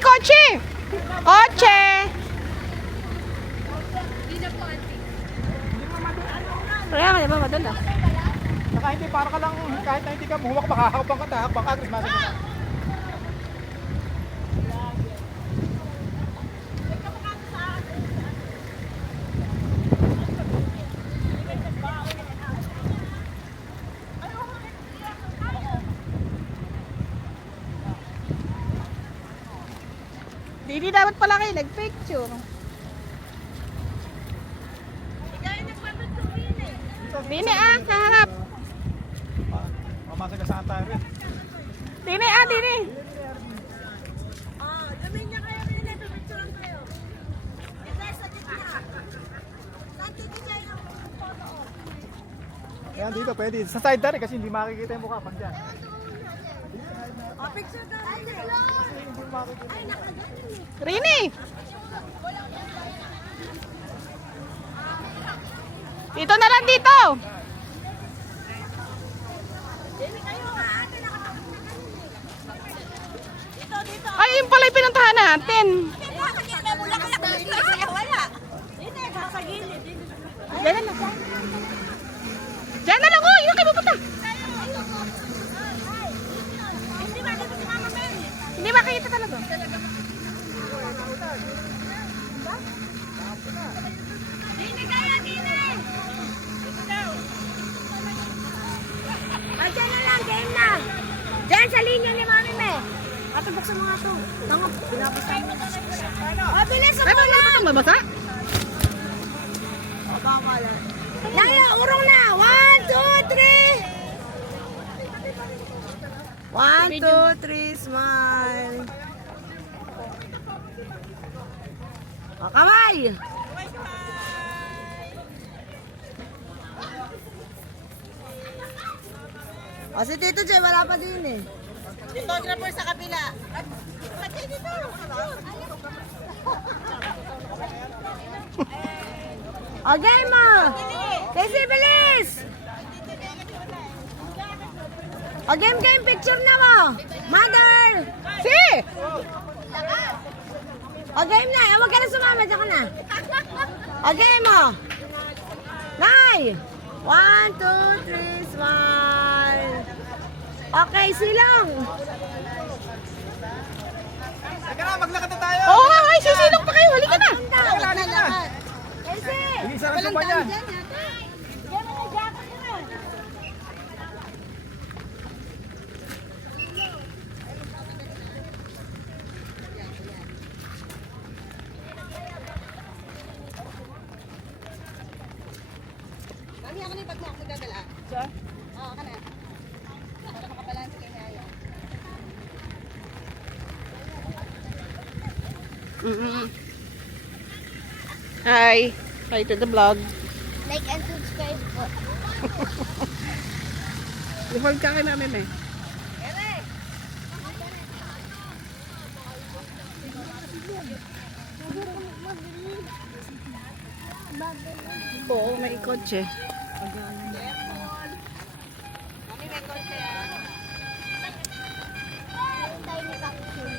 kotse! Kotse! Kaya kaya ba madala? Saka hindi, para ka lang, kahit na hindi ka huwak, makahakbang ka, tahakbang ka, Christmas ka. Hindi dapat pala kayo nag-picture. Dini kaharap. Mamasa ka saan tayo rin. Dini dini. Gamin niya kayo, pinipicturean kayo. Ito sa gitna. Nandito niya yung photo. Ayan dito, pwede. Sa side na rin kasi hindi makikita yung mukha pag dyan. Picture daw. Ay, nakagaling. Rini. Dito na lang dito. Ay, yun pala yung pinuntahan natin. Diyan na lang. Diyan na lang, oh. Yun kayo pupunta. Hindi makikita talaga. Diyan na lang, game na. Diyan sa linya ni Mami Me. Ate, buksan mo nga ito. Tangap, binabasa mo. O, bilis mo Ay, paano lang. ba itong mabasa? O, baka lang. Naya, urong na. 1, 2, 3. 1, 2, 3, smile. O, kamay. O, si Tito Jay, wala pa din eh. Photographer sa kabila. Pati dito. O, game mo. Kasi bilis. O, game, picture na mo. Mother. Si! O, game na. Huwag ka na sumama. Diyan ka na. O, game mo. Nay. 1, 2, 3, smile. Okay, silong. Teka na, maglakad na tayo! Oo nga, ay, sisilong pa kayo. Halika na. Halika na! Kasi, Hindi sarap yung pa yan. Mami, ako na yung pag mo ako magdadala. Saan? Oo, ka na. Para makabalansi kay Naya. Hi. Hi to the vlog. Like and subscribe po. I-hold ka kay namin eh. Oo, may kotse. Tiny capsule.